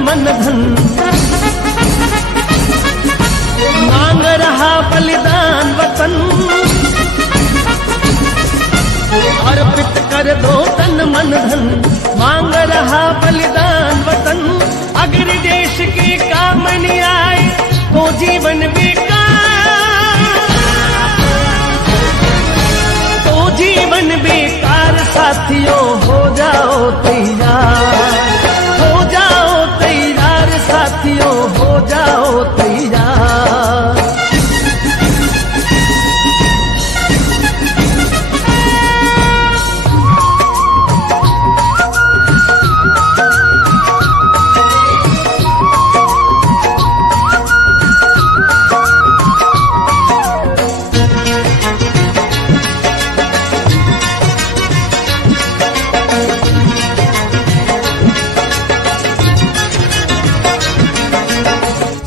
मन धन, मांग रहा बलिदान वतन, अर्पित कर दो तन मन धन, मांग रहा बलिदान वतन। अगर देश के काम नहीं आए तो जीवन बेकार, तो जीवन बेकार। साथियों हो जाओ तैयार, हो जाओ तैयार, साथियों हो जाओ तैयार।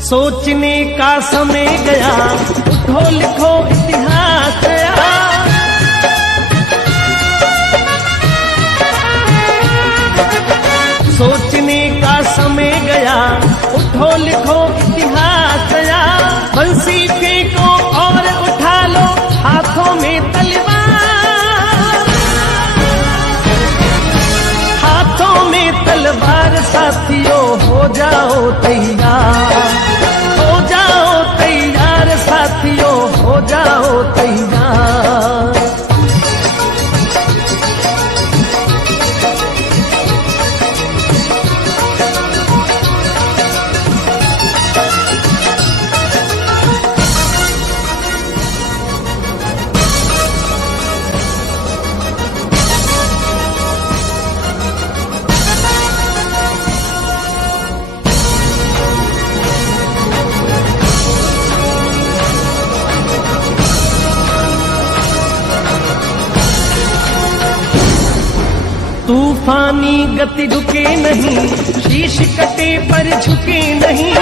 सोचने का समय गया, उठो लिखो इतिहास गया। सोचने का समय गया, उठो लिखो इतिहास गया। बंसी फेंको और उठा लो हाथों में तलवार, हाथों में तलवार। साथियों हो जाओ तैयार, हो जाओ तैयार, साथियों हो जाओ तैयार। तूफानी गति रुके नहीं, शीश कटे पर झुके नहीं।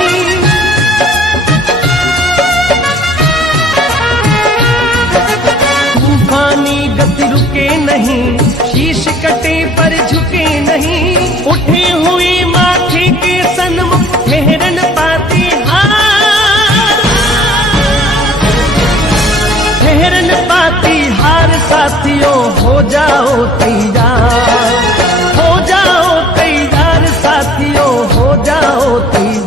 तूफानी गति रुके नहीं, शीश कटे पर झुके नहीं। उठे हुए माथे के सन्मुख ठहरन पाती हार, ठहरन पाती हार। साथियों हो जाओ तैयार, हो जाओ तैयार, साथियों हो जाओ तैयार।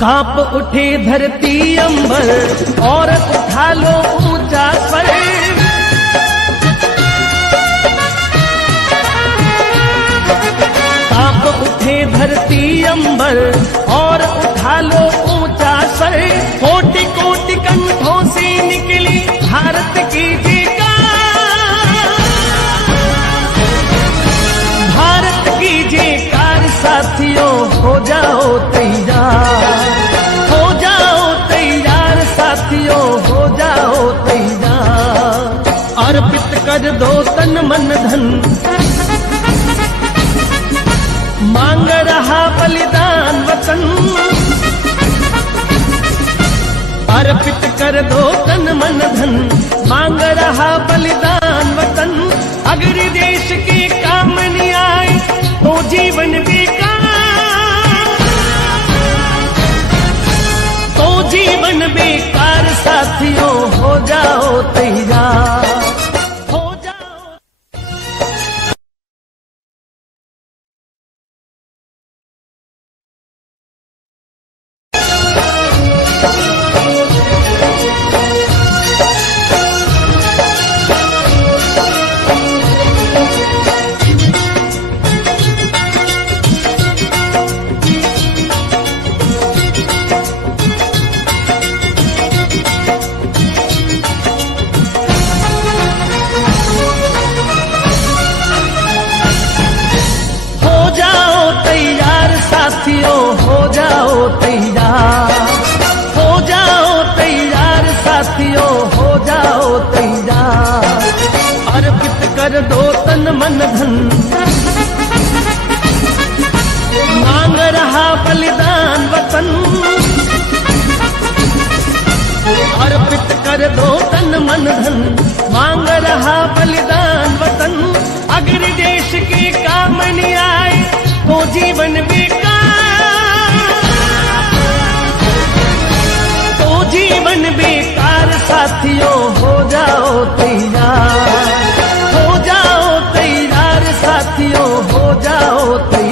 कांप उठे धरती अंबर और उठा लो ऊंचा स्वर। कांप उठे धरती अंबर और उठा लो ऊंचा स्वर। कोटि कोटि कंठों से निकली भारत की जयकार, भारत की जयकार। साथियों हो जाओ तैयार, हो जाओ तैयार, साथियों हो जाओ तैयार। अर्पित कर दो तन मन धन, मांग रहा बलिदान वतन। अर्पित कर दो तन मन धन, मांग रहा बलिदान वतन। अगर देश के काम नहीं आए तो जीवन बेकार, तो जीवन बेकार। साथियों हो जाओ तैयार, हो जाओ। अर्पित कर दो तन मन धन, मांग रहा बलिदान वतन। अगर देश के काम नहीं आए तो जीवन बेकार, तो जीवन बेकार। साथियों हो जाओ तैयार, हो जाओ तैयार। साथियों हो जाओ तैयार।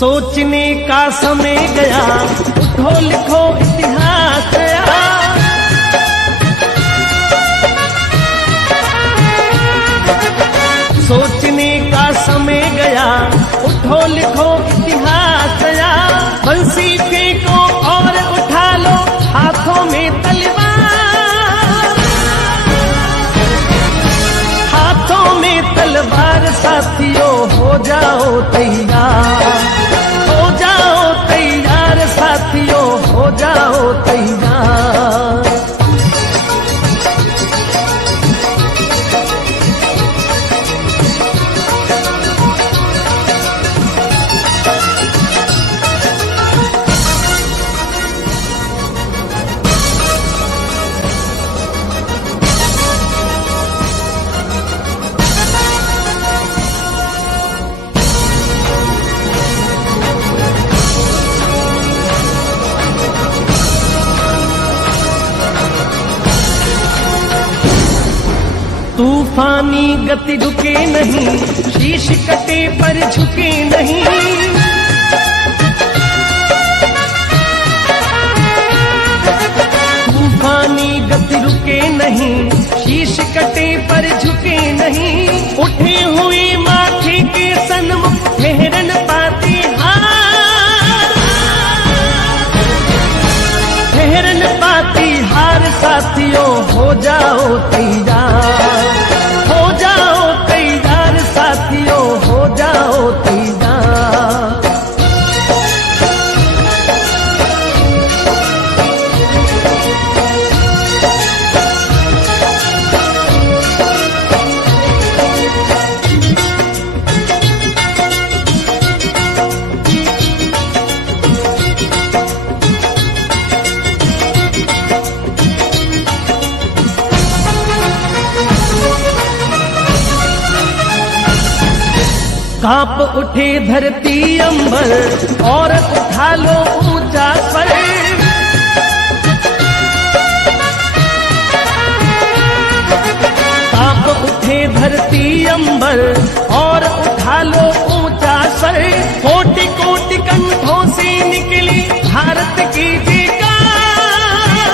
सोचने का समय गया, उठो लिखो इतिहास गया। सोचने का समय गया, उठो लिखो इतिहास गया। बंसी फेंको और उठा लो हाथों में तलवार, हाथों में तलवार। साथियों हो जाओ तैयार, हो जाओ तैयार। साथियों हो जाओ तैयार। तूफानी गति रुके नहीं, शीश कटे पर झुके नहीं। तूफानी गति रुके नहीं, शीश कटे पर झुके नहीं। उठे हुए माथे के सन्मुख ठहरन पाती हार, ठहरन पाती हार। साथियों हो जाओ तैयार, हो जाओ तैयार। साथियों हो जाओ तैयार। कांप उठे धरती अंबर और उठा लो ऊंचा स्वर। कांप उठे धरती अंबर और उठा लो ऊंचा स्वर। कोटि कोटि कंठों से निकली भारत की जयकार,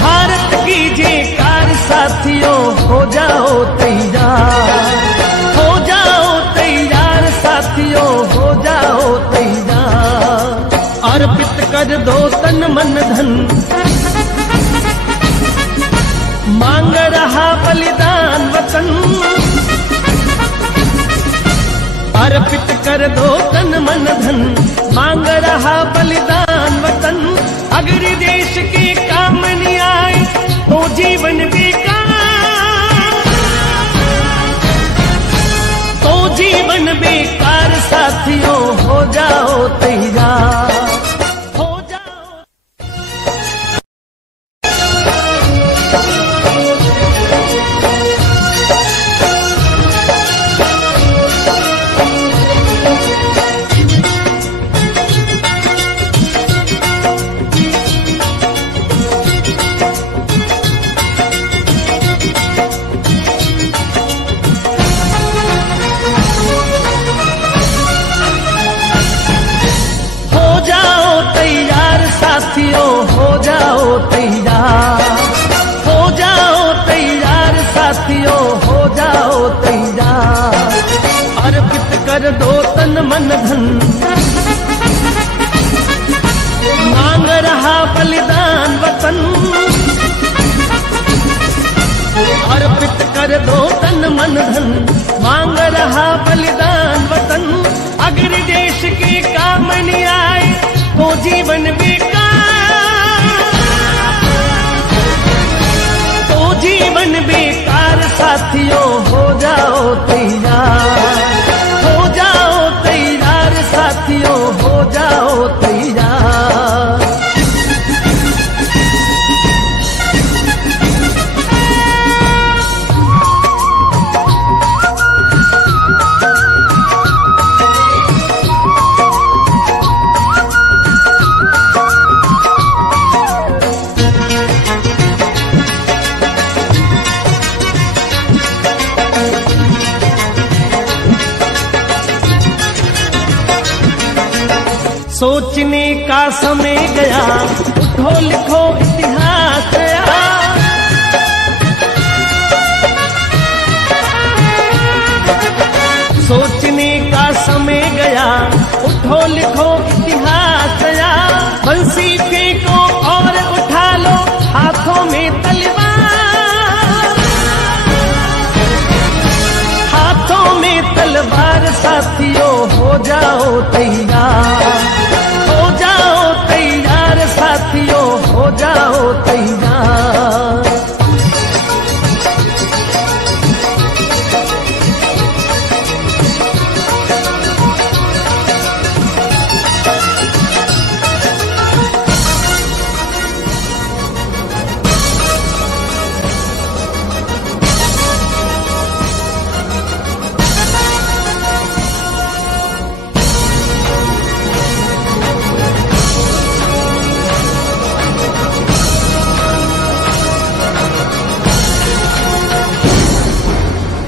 भारत की जयकार। साथियों हो जाओ तैयार, हो जाओ तैयार। साथियों हो जाओ तैयार। अर्पित कर दो तन मन धन, मांग रहा बलिदान वतन। अर्पित कर दो तन मन धन, मांग रहा बलिदान वतन। अगर देश के काम नहीं आए तो जीवन बेकार, तो जीवन बेकार। साथियों हो जाओ तैयार, हो जाओ। साथियों हो जाओ तैयार, हो जाओ तैयार। साथियों हो जाओ तैयार। अर्पित कर दो तन मन धन, मांग रहा बलिदान वतन। मन धन, मांग रहा बलिदान वतन। अगर देश के काम नहीं आए तो जीवन बेकार, तो जीवन बेकार। साथियों हो जाओ तैयार, हो जाओ तैयार। साथियों हो जाओ तैयार। सोचने का समय गया, उठो लिखो इतिहास गया। सोचने का समय गया, उठो लिखो इतिहास गया। बंसी फेंको और उठा लो हाथों में तलवार, हाथों में तलवार। साथियों हो जाओ तैयार, हो जाओ तैयार। साथियों हो जाओ तैयार।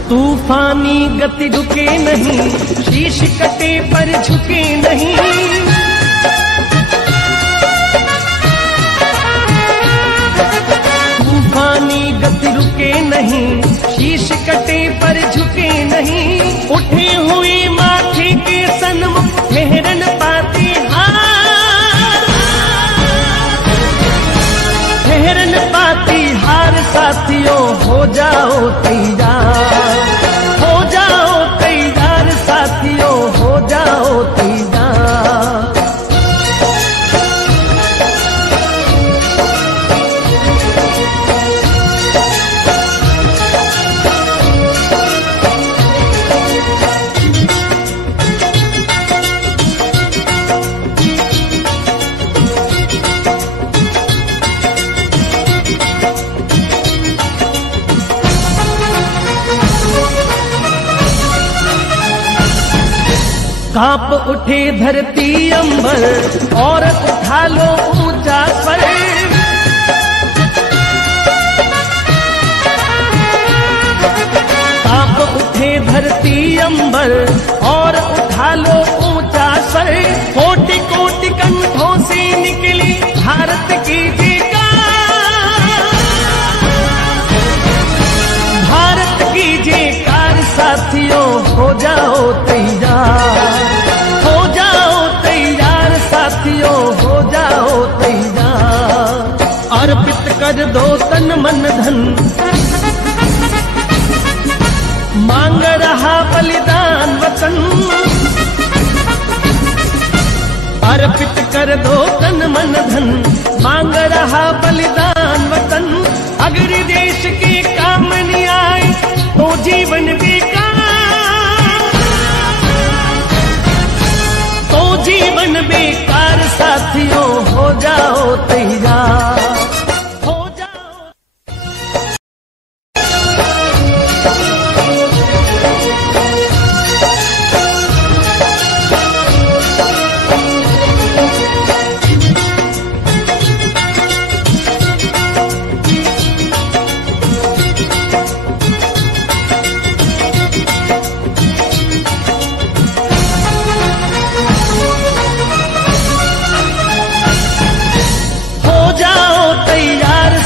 तूफानी गति रुके नहीं, शीश कटे पर झुके नहीं। तूफानी गति रुके नहीं, शीश कटे पर झुके नहीं। उठे हुए माथे के सन्मुख ठहरन पाती हार, ठहरन पाती हार। साथियों हो जाओ तैयार, हो जाओ तैयार। साथियों हो जाओ तैयार। कांप उठे धरती अंबर और उठा लो ऊंचा स्वर। कांप उठे धरती अंबर और उठा लो ऊंचा स्वर। कोटि कोटि कंठों से निकली भारत की जयकार, भारत की जयकार। साथियों हो जाओ तैयार, हो जाओ तैयार। साथियों हो जाओ तैयार। अर्पित कर दो तन मन धन, मांग रहा बलिदान वतन। अर्पित कर दो तन मन धन, मांग रहा बलिदान वतन। अगर देश के काम नहीं आए तो जीवन बेकार, तो जीवन बेकार। साथियों हो जाओ तैयार, हो जाओ।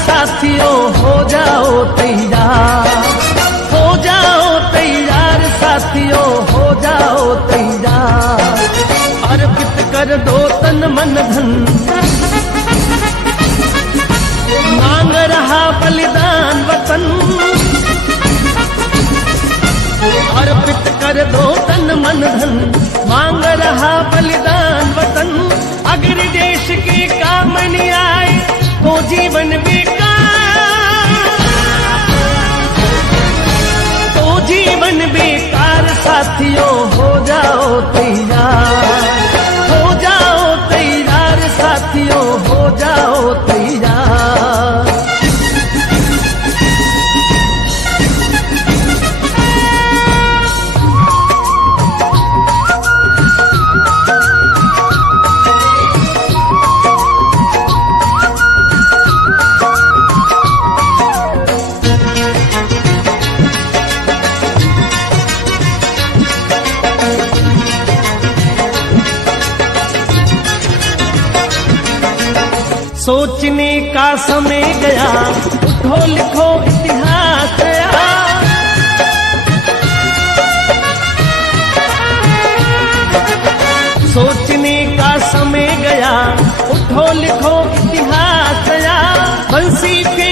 साथियों हो जाओ तैयार, हो जाओ तैयार। साथियों हो जाओ तैयार। अर्पित कर दो तन मन धन, मांग रहा बलिदान वतन। कर दो तन मन धन, मांग रहा बलिदान वतन। अगर देश की काम नहीं आए तो जीवन बेकार, तो जीवन बेकार। साथियों हो जाओ तैयार, हो जाओ तैयार, साथियों हो जाओ तैयार। सोचने का समय गया, उठो लिखो इतिहास गया। सोचने का समय गया, उठो लिखो इतिहास गया। बंसी के